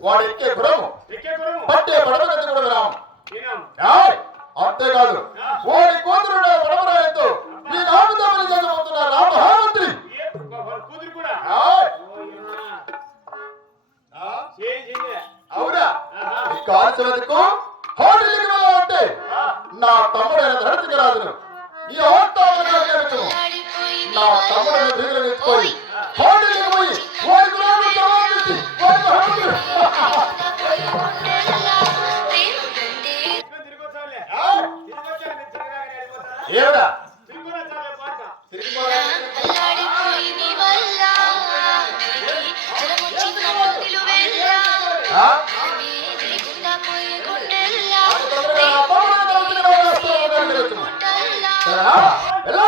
వాడెక్కే గురము పట్టే పడవగతి కూడా విరాం. అంతేకాదు వాడి కూతురు పడవరాయంతో ఈ నామతో జగబోతున్న రామ మహామంత్రి అవునా కాల్చవరకు హోటల్కి వెళ్ళాలంటే నా తమ్ముడైన ధరతికి రాజును ఈ అవస్థ నా తమ్ముడైన దిగులు ఎత్తుకొని హోటల్కి పోయి వాడి గులాబీ జవాబు ఏడా ఎలా